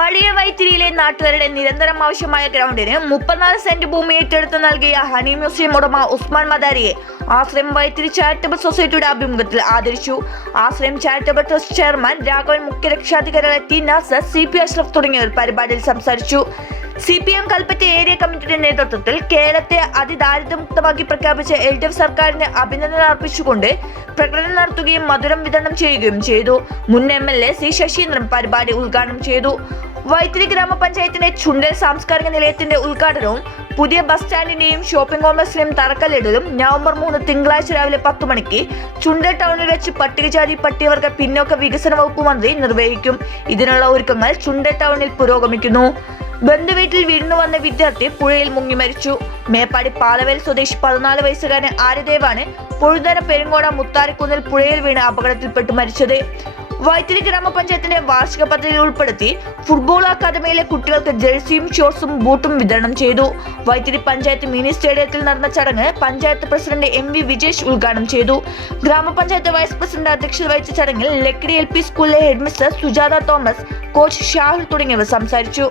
പഴയ വൈത്തിരിയിലെ നാട്ടുകാരുടെ നിരന്തരം ആവശ്യമായ ഗ്രൗണ്ടിന് 34 സെന്റ് ഭൂമി ഏറ്റെടുത്ത് നൽകിയ ഹണി മ്യൂസിയം ഉടമ ഉസ്മാൻ മദാരിയെ ആശ്രയം വൈത്തിരി ചാരിറ്റബിൾ സൊസൈറ്റിയുടെ ആഭിമുഖ്യത്തിൽ ആദരിച്ചു. ആശ്രയം ചാരിറ്റബിൾ ട്രസ്റ്റ് ചെയർമാൻ രാഘവൻ, മുഖ്യ രക്ഷാധികാരികളായ ടി നാസർ, CP അഷ്റഫ് തുടങ്ങിയവർ പരിപാടിയിൽ സംസാരിച്ചു. CPM കൽപ്പറ്റ ഏരിയ കമ്മിറ്റിയുടെ നേതൃത്വത്തിൽ കേരളത്തെ അതിദാരിദ്ര്യമുക്തമാക്കി പ്രഖ്യാപിച്ച LDF സർക്കാരിന് അഭിനന്ദനം അർപ്പിച്ചുകൊണ്ട് പ്രകടനം നടത്തുകയും മധുരം വിതരണം ചെയ്യുകയും ചെയ്തു. മുൻ MLA C ശശീന്ദ്രൻ പരിപാടി ഉദ്ഘാടനം ചെയ്തു. വൈത്തിരി ഗ്രാമപഞ്ചായത്തിന്റെ ചുണ്ടൽ സാംസ്കാരിക നിലയത്തിന്റെ ഉദ്ഘാടനവും പുതിയ ബസ് സ്റ്റാൻഡിന്റെയും ഷോപ്പിംഗ് കോംപ്ലക്സിന്റെയും തറക്കല്ലിടലും നവംബർ 3 തിങ്കളാഴ്ച രാവിലെ 10 മണിക്ക് ചുണ്ടൽ ടൗണിൽ വെച്ച് പട്ടികജാതി പട്ടികവർഗ പിന്നോക്ക വികസന വകുപ്പ് മന്ത്രി നിർവഹിക്കും. ഇതിനുള്ള ഒരുക്കങ്ങൾ ചുണ്ടൽ ടൗണിൽ പുരോഗമിക്കുന്നു. ബന്ധുവീട്ടിൽ വീടിന് വന്ന വിദ്യാർത്ഥി പുഴയിൽ മുങ്ങി മരിച്ചു. മേപ്പാടി പാലവേൽ സ്വദേശി 14 വയസ്സുകാരൻ ആര്യദേവാണ് പൊഴുതന പെരുങ്ങോട മുത്താരിക്കുന്നിൽ പുഴയിൽ വീണ് അപകടത്തിൽപ്പെട്ട് മരിച്ചത്. വൈത്തിരി ഗ്രാമപഞ്ചായത്തിന്റെ വാർഷിക പദ്ധതിയിൽ ഉൾപ്പെടുത്തി ഫുട്ബോൾ അക്കാദമിയിലെ കുട്ടികൾക്ക് ജേഴ്സിയും ഷോർട്സും ബൂട്ടും വിതരണം ചെയ്തു. വൈത്തിരി പഞ്ചായത്ത് മിനി സ്റ്റേഡിയത്തിൽ നടന്ന ചടങ്ങ് പഞ്ചായത്ത് പ്രസിഡന്റ് MV വിജേഷ് ഉദ്ഘാടനം ചെയ്തു. ഗ്രാമപഞ്ചായത്ത് വൈസ് പ്രസിഡന്റ് അധ്യക്ഷത വഹിച്ച ചടങ്ങിൽ ലക്കിടി LP സ്കൂളിലെ ഹെഡ്മിസ്റ്റർ സുജാത തോമസ്, കോച്ച് ഷാഹുൽ തുടങ്ങിയവർ സംസാരിച്ചു.